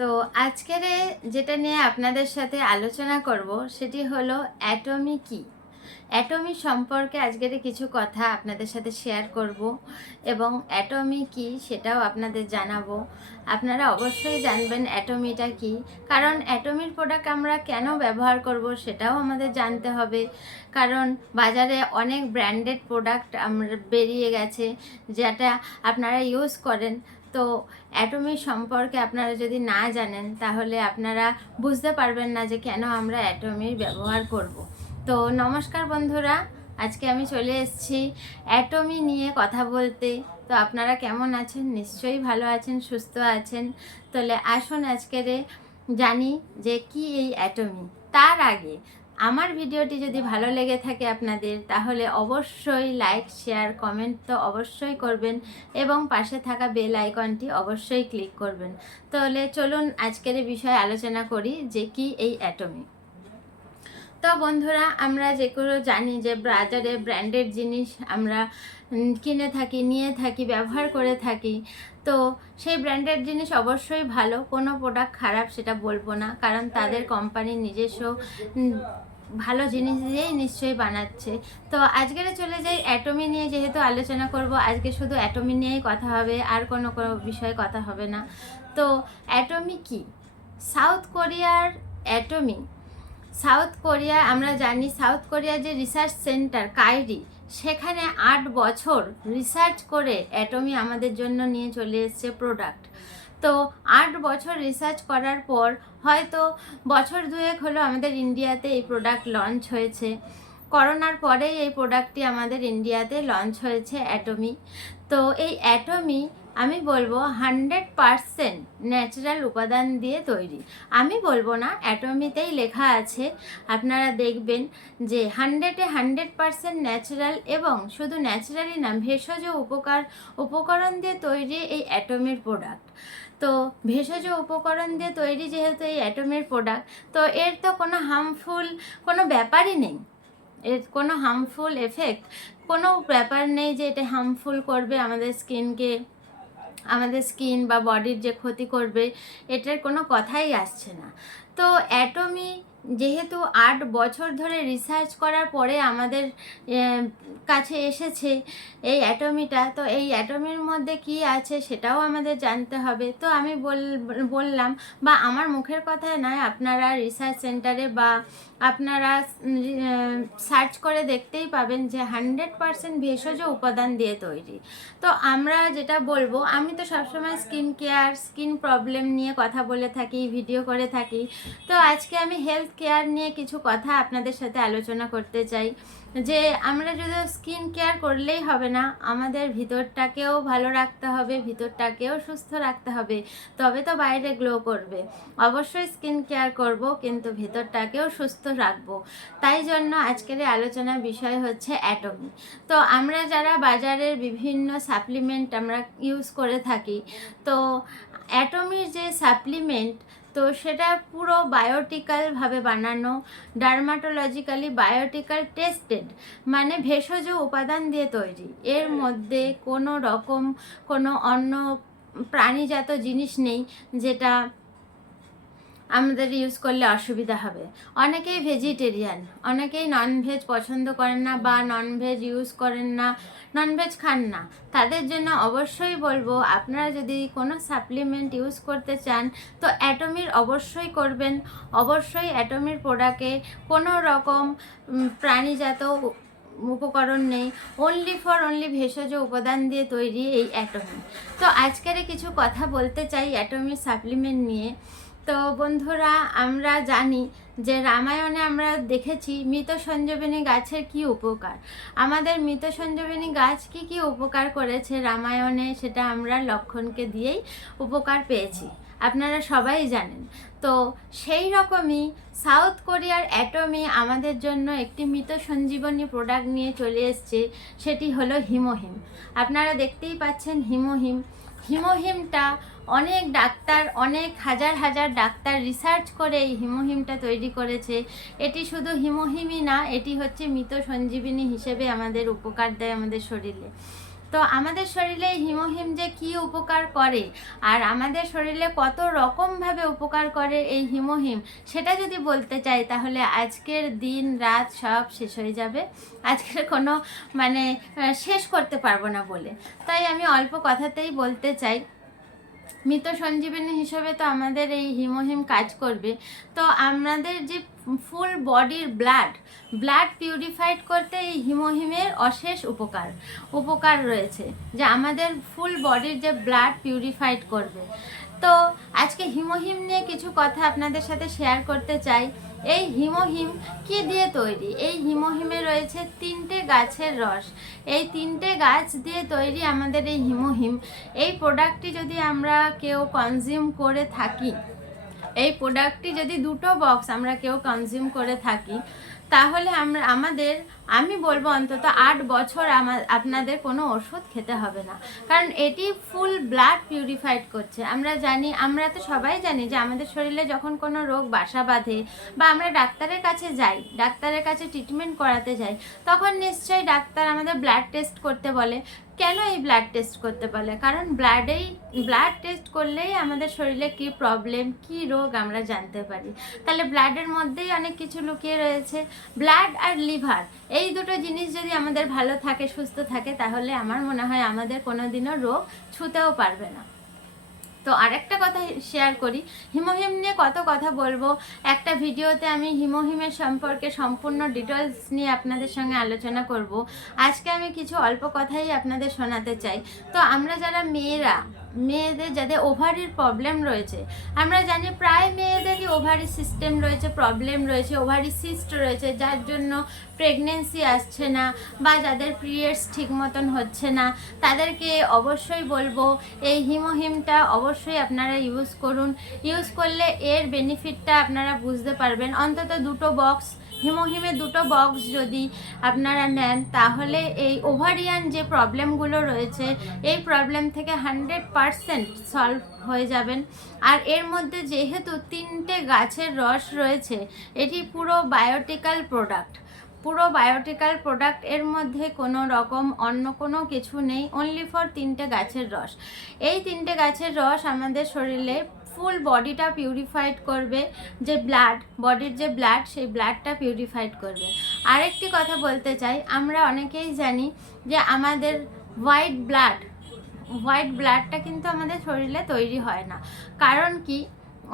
তো আজকের যেটা নিয়ে আপনাদের সাথে আলোচনা করব সেটি হলো অ্যাটমি কি। অ্যাটমি সম্পর্কে আজকের কিছু কথা আপনাদের সাথে শেয়ার করব এবং অ্যাটমি কি সেটাও আপনাদের জানাবো। আপনারা অবশ্যই জানবেন অ্যাটমিটা কি, কারণ অ্যাটমির প্রোডাক্ট আমরা কেন ব্যবহার করব সেটাও আমাদের জানতে হবে। কারণ বাজারে অনেক ব্র্যান্ডেড প্রোডাক্ট আমরা বেরিয়ে গেছে যেটা আপনারা ইউজ করেন। তো অ্যাটমি সম্পর্কে আপনারা যদি না জানেন তাহলে আপনারা বুঝতে পারবেন না যে কেন আমরা অ্যাটমির ব্যবহার করব। তো নমস্কার বন্ধুরা, আজকে আমি চলে এসেছি অ্যাটমি নিয়ে কথা বলতে। তো আপনারা কেমন আছেন? নিশ্চয়ই ভালো আছেন, সুস্থ আছেন। তাহলে আসুন আজকের জানি যে কি এই অ্যাটমি। তার আগে আমার ভিডিওটি যদি ভালো লেগে থাকে আপনাদের, তাহলে অবশ্যই লাইক, শেয়ার, কমেন্ট তো অবশ্যই করবেন এবং পাশে থাকা বেল আইকনটি অবশ্যই ক্লিক করবেন। তাহলে চলুন আজকের বিষয়ে আলোচনা করি যে কি এই অ্যাটমি। তো বন্ধুরা, আমরা যেগুলো জানি যে বাজারে ব্র্যান্ডেড জিনিস আমরা কিনে থাকি, নিয়ে থাকি, ব্যবহার করে থাকি। তো সেই ব্র্যান্ডেড জিনিস অবশ্যই ভালো, কোনো প্রোডাক্ট খারাপ সেটা বলবো না, কারণ তাদের কোম্পানির নিজস্ব ভালো জিনিস দিয়েই নিশ্চয়ই বানাচ্ছে। তো আজকের চলে যাই অ্যাটমি নিয়ে, যেহেতু আলোচনা করব আজকে শুধু অ্যাটমি নিয়েই কথা হবে, আর কোনো বিষয়ে কথা হবে না। তো অ্যাটমি কি? সাউথ কোরিয়ার অ্যাটমি। সাউথ কোরিয়া, আমরা জানি সাউথ কোরিয়ার যে রিসার্চ সেন্টার কাইরি, সেখানে 8 বছর রিসার্চ করে অ্যাটমি আমাদের জন্য নিয়ে চলে এসেছে প্রোডাক্ট। তো 8 বছর রিসার্চ করার পর হয়তো বছর দুয়েক হলো আমাদের ইন্ডিয়াতে এই প্রোডাক্ট লঞ্চ হয়েছে। করোনার পরেই এই প্রোডাক্টটি আমাদের ইন্ডিয়াতে লঞ্চ হয়েছে অ্যাটমি। তো এই অ্যাটমি আমি বলবো 100% ন্যাচারাল উপাদান দিয়ে তৈরি। আমি বলবো না, অ্যাটমিতেই লেখা আছে, আপনারা দেখবেন যে 100% ন্যাচারাল, এবং শুধু ন্যাচারালি না, ভেষজ উপকরণ দিয়ে তৈরি এই অ্যাটমির প্রোডাক্ট। তো ভেষজ উপকরণ দিয়ে তৈরি যেহেতু এই অ্যাটমির প্রোডাক্ট, তো এর তো কোনো হার্মফুল কোনো ব্যাপারই নেই, এর কোনো হার্মফুল এফেক্ট কোনো ব্যাপার নেই যে এটা হার্মফুল করবে আমাদের স্কিনকে, আমাদের স্কিন বা বডির যে ক্ষতি করবে, এটার কোনো কথাই আসছে না। তো অ্যাটমি যেহেতু 8 বছর ধরে রিসার্চ করার পরে আমাদের কাছে এসেছে এই অ্যাটমিটা, তো এই অ্যাটমির মধ্যে কি আছে সেটাও আমাদের জানতে হবে। তো আমি বললাম, বা আমার মুখের কথায় নয়, আপনারা রিসার্চ সেন্টারে বা আপনারা সার্চ করে দেখতেই পাবেন যে 100% ভেষজ উপাদান দিয়ে তৈরি। তো আমরা যেটা বলবো, আমি তো সবসময় স্কিন কেয়ার, স্কিন প্রবলেম নিয়ে কথা বলে থাকি, ভিডিও করে থাকি। তো আজকে আমি হেলথ কেয়ার নিয়ে কিছু কথা আপনাদের সাথে আলোচনা করতে চাই। যে আমরা যদি স্কিন কেয়ার করলেই হবে না, আমাদের ভিতরটাকেও ভালো রাখতে হবে, ভিতরটাকেও সুস্থ রাখতে হবে, তবে তো বাইরে গ্লো করবে। অবশ্যই স্কিন কেয়ার করব, কিন্তু ভিতরটাকেও সুস্থ রাখবো। তাই জন্য আজকের আলোচনার বিষয় হচ্ছে অ্যাটমি। তো আমরা যারা বাজারের বিভিন্ন সাপ্লিমেন্ট আমরা ইউজ করে থাকি, তো অ্যাটমির যে সাপ্লিমেন্ট, তো সেটা পুরো বায়োটিক্যালভাবে বানানো, ডার্মাটোলজিক্যালি বায়োটিক্যাল টেস্টেড, মানে ভেষজ উপাদান দিয়ে তৈরি। এর মধ্যে কোনো রকম কোনো অন্য প্রাণীজাত জিনিস নেই যেটা আমাদের ইউজ করলে অসুবিধা হবে। অনেকেই ভেজিটেরিয়ান, অনেকেই ননভেজ পছন্দ করেন না বা ননভেজ ইউজ করেন না, ননভেজ খান না। তাদের জন্য অবশ্যই বলবো, আপনারা যদি কোনো সাপ্লিমেন্ট ইউজ করতে চান তো অ্যাটমির অবশ্যই করবেন। অবশ্যই অ্যাটমির প্রোডাক্টে কোনো রকম প্রাণীজাত উপকরণ নেই, অনলি ভেষজ উপাদান দিয়ে তৈরি এই অ্যাটমি। তো আজকের কিছু কথা বলতে চাই অ্যাটমির সাপ্লিমেন্ট নিয়ে। তো বন্ধুরা, আমরা জানি যে রামায়ণে আমরা দেখেছি মৃত সঞ্জীবনী গাছের কি উপকার। আমাদের মৃত সঞ্জীবনী গাছ কি কি উপকার করেছে রামায়ণে, সেটা আমরা লক্ষণকে দিয়েই উপকার পেয়েছি, আপনারা সবাই জানেন। তো সেই রকমই সাউথ কোরিয়ার অ্যাটমি আমাদের জন্য একটি মৃত সঞ্জীবনী প্রোডাক্ট নিয়ে চলে এসছে, সেটি হলো হিমোহিম। আপনারা দেখতেই পাচ্ছেন হিমোহিম। হিমোহিমটা অনেক ডাক্তার, অনেক হাজার ডাক্তার রিসার্চ করে এই হিমোহিমটা তৈরি করেছে। এটি শুধু হিমোহিমই না, এটি হচ্ছে মৃত সঞ্জীবিনী হিসেবে আমাদের উপকার দেয় আমাদের শরীরে। তো আমাদের শরীরে হিমোহিম যে কী উপকার করে আর আমাদের শরীরে কত রকমভাবে উপকার করে এই হিমোহিম, সেটা যদি বলতে চাই তাহলে আজকের দিন রাত সব শেষ হয়ে যাবে, আজকের কোনো মানে শেষ করতে পারবো না বলে। তাই আমি অল্প কথাতেই বলতে চাই, মৃত সঞ্জীবনী হিসেবে তো আমাদের এই হিমোহিম কাজ করবে। তো আমাদের যে ফুল বডির ব্লাড পিউরিফাইড করতে এই হিমোহিমের অশেষ উপকার রয়েছে, যে আমাদের ফুল বডির যে ব্লাড পিউরিফাইড করবে। তো আজকে হিমোহিম নিয়ে কিছু কথা আপনাদের সাথে শেয়ার করতে চাই। এই হিমোহিম কি দিয়ে তৈরি? এই হিমোহিমে রয়েছে 3টে গাছের রস। এই 3টে গাছ দিয়ে তৈরি আমাদের এই হিমোহিম। এই প্রোডাক্টটি যদি আমরা কেউ কনজিউম করে থাকি, এই প্রোডাক্টটি যদি 2টো বক্স আমরা কেউ কনজিউম করে থাকি, তাহলে আমি বলবো অন্তত 8 বছর আপনাদের কোনো ওষুধ খেতে হবে না, কারণ এটি ফুল ব্লাড পিউরিফাইড করছে। আমরা তো সবাই জানি যে আমাদের শরীরে যখন কোনো রোগ বাসা বাঁধে বা আমরা ডাক্তারের কাছে ট্রিটমেন্ট করাতে যাই, তখন নিশ্চয়ই ডাক্তার আমাদের ব্লাড টেস্ট করতে বলে। কেন এই ব্লাড টেস্ট করতে বলে? কারণ ব্লাড টেস্ট করলেই আমাদের শরীরে কী প্রবলেম, কী রোগ আমরা জানতে পারি। তাহলে ব্লাডের মধ্যেই অনেক কিছু লুকিয়ে রয়েছে। ব্লাড আর লিভার, এই দুটো জিনিস যদি আমাদের ভালো থাকে, সুস্থ থাকে, তাহলে আমার মনে হয় আমাদের কোনোদিনও রোগ ছুঁতেও পারবে না। তো আরেকটা কথা শেয়ার করি, হিমোহিম নিয়ে কত কথা বলবো। একটা ভিডিওতে আমি হিমোহিমের সম্পর্কে সম্পূর্ণ ডিটেলস নিয়ে আপনাদের সঙ্গে আলোচনা করব। আজকে আমি কিছু অল্প কথাই আপনাদের শোনাতে চাই। তো আমরা যারা মেয়েদের যাদের ওভারির প্রবলেম রয়েছে, আমরা জানি প্রায় মেয়েদেরই ওভারি সিস্টেম রয়েছে, প্রবলেম রয়েছে, ওভারি সিস্ট রয়েছে, যার জন্য প্রেগনেন্সি আসছে না বা যাদের পিরিয়ডস ঠিক মতন হচ্ছে না, তাদেরকে অবশ্যই বলবো এই হিমোহিমটা অবশ্যই আপনারা ইউজ করুন। ইউজ করলে এর বেনিফিটটা আপনারা বুঝতে পারবেন। অন্তত 2টো বক্স হিমোহিমে 2টো বক্স যদি আপনারা নেন, তাহলে এই ওভারিয়ান যে প্রবলেমগুলো রয়েছে, এই প্রবলেম থেকে 100% সলভ হয়ে যাবেন। আর এর মধ্যে যেহেতু 3টে গাছের রস রয়েছে, এটি পুরো বায়োটিক্যাল প্রোডাক্ট, এর মধ্যে কোনো রকম অন্য কোনো কিছু নেই, অনলি ফর 3টে গাছের রস। এই 3টে গাছের রস আমাদের শরীরে ফুল বডিটা পিউরিফাইড করবে, যে বডির যে ব্লাড, সেই ব্লাডটা পিউরিফাইড করবে। আরেকটি কথা বলতে চাই, আমরা অনেকেই জানি যে আমাদের হোয়াইট ব্লাডটা কিন্তু আমাদের শরীরে তৈরি হয় না। কারণ কি?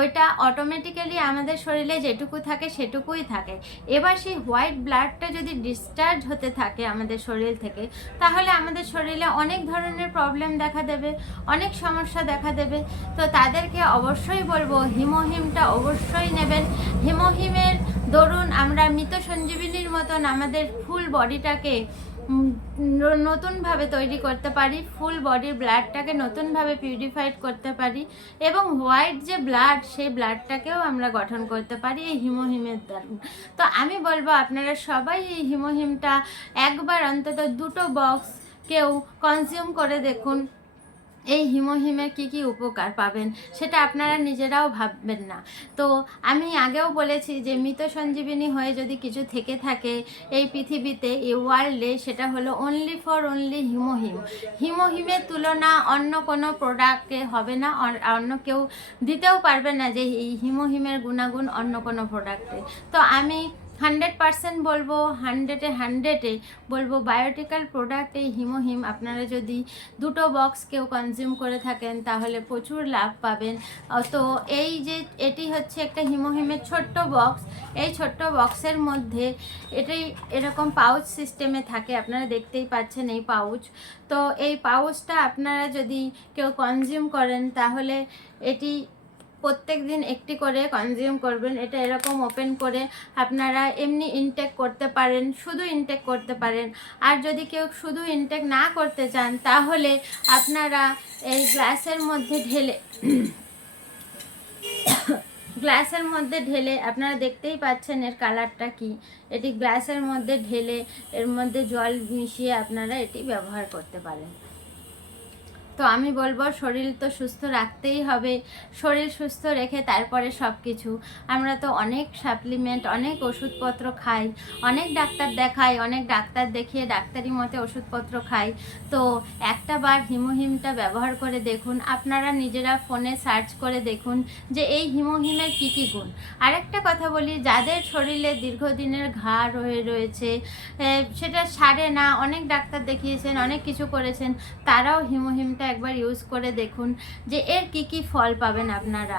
ওইটা অটোমেটিক্যালি আমাদের শরীরে যেটুকু থাকে সেটুকুই থাকে। এবার সেই হোয়াইট ব্লাডটা যদি ডিসচার্জ হতে থাকে আমাদের শরীর থেকে, তাহলে আমাদের শরীরে অনেক ধরনের প্রবলেম দেখা দেবে, অনেক সমস্যা দেখা দেবে। তো তাদেরকে অবশ্যই বলবো হিমোহিমটা অবশ্যই নেবেন। হিমোহিমের দরুন আমরা মৃত সঞ্জীবিনীর মতন আমাদের ফুল বডিটাকে নতুনভাবে তৈরি করতে পারি, ফুল বডির ব্লাডটাকে নতুনভাবে পিউরিফাইড করতে পারি, এবং হোয়াইট যে ব্লাড, সেই ব্লাডটাকেও আমরা গঠন করতে পারি এই হিমোহিমের দ্বারা। তো আমি বলবো আপনারা সবাই এই হিমোহিমটা একবার অন্তত 2টো বক্স কেউ কনজিউম করে দেখুন। এই হিমোহিমের কি উপকার পাবেন সেটা আপনারা নিজেরাও ভাববেন না। তো আমি আগেও বলেছি যে মৃত সঞ্জীবিনী হয়ে যদি কিছু থেকে থাকে এই পৃথিবীতে, এই ওয়ার্ল্ডে, সেটা হলো অনলি হিমোহিমের তুলনা অন্য কোনো প্রোডাক্টে হবে না, অন্য কেউ দিতেও পারবে না যে এই হিমোহিমের গুণাগুণ অন্য কোনো প্রোডাক্টে। তো আমি 100% বলবো, 100-এ বলবো বায়োটিক্যাল প্রোডাক্ট এই হিমোহিম আপনারা যদি 2টো বক্স কেউ কনজিউম করে থাকেন, তাহলে প্রচুর লাভ পাবেন। তো এটি হচ্ছে একটা হিমোহিমের ছোট্ট বক্স। এই ছোট্ট বক্সের মধ্যে এরকম পাউচ সিস্টেমে থাকে, আপনারা দেখতেই পাচ্ছেন এই পাউচ। তো এই পাউচটা আপনারা যদি কেউ কনজিউম করেন, তাহলে এটি প্রত্যেক দিন একটি করে কনজিউম করবেন। এটা এরকম ওপেন করে আপনারা এমনি ইনটেক করতে পারেন, শুধু ইনটেক করতে পারেন। আর যদি কেউ শুধু ইনটেক না করতে চান, তাহলে আপনারা এই গ্লাসের মধ্যে ঢেলে আপনারা দেখতেই পাচ্ছেন এর কালারটা কি। এটি গ্লাসের মধ্যে ঢেলে এর মধ্যে জল মিশিয়ে আপনারা এটি ব্যবহার করতে পারেন। তো আমি বলবো শরীর তো সুস্থ রাখতেই হবে। শরীর সুস্থ রেখে তারপরে সব কিছু। আমরা তো অনেক সাপ্লিমেন্ট, অনেক ওষুধপত্র খাই, অনেক ডাক্তার দেখাই, অনেক ডাক্তার দেখিয়ে ডাক্তারি মতে ওষুধপত্র খাই। তো একটা বার হিমোহিমটা ব্যবহার করে দেখুন। আপনারা নিজেরা ফোনে সার্চ করে দেখুন যে এই হিমোহিমের কী কী গুণ। আরেকটা কথা বলি, যাদের শরীরে দীর্ঘদিনের ঘা রয়েছে, সেটা সারে না, অনেক ডাক্তার দেখিয়েছেন, অনেক কিছু করেছেন, তারাও হিমোহিমটা একবার ইউজ করে দেখুন যে এর কী কী ফল পাবেন আপনারা।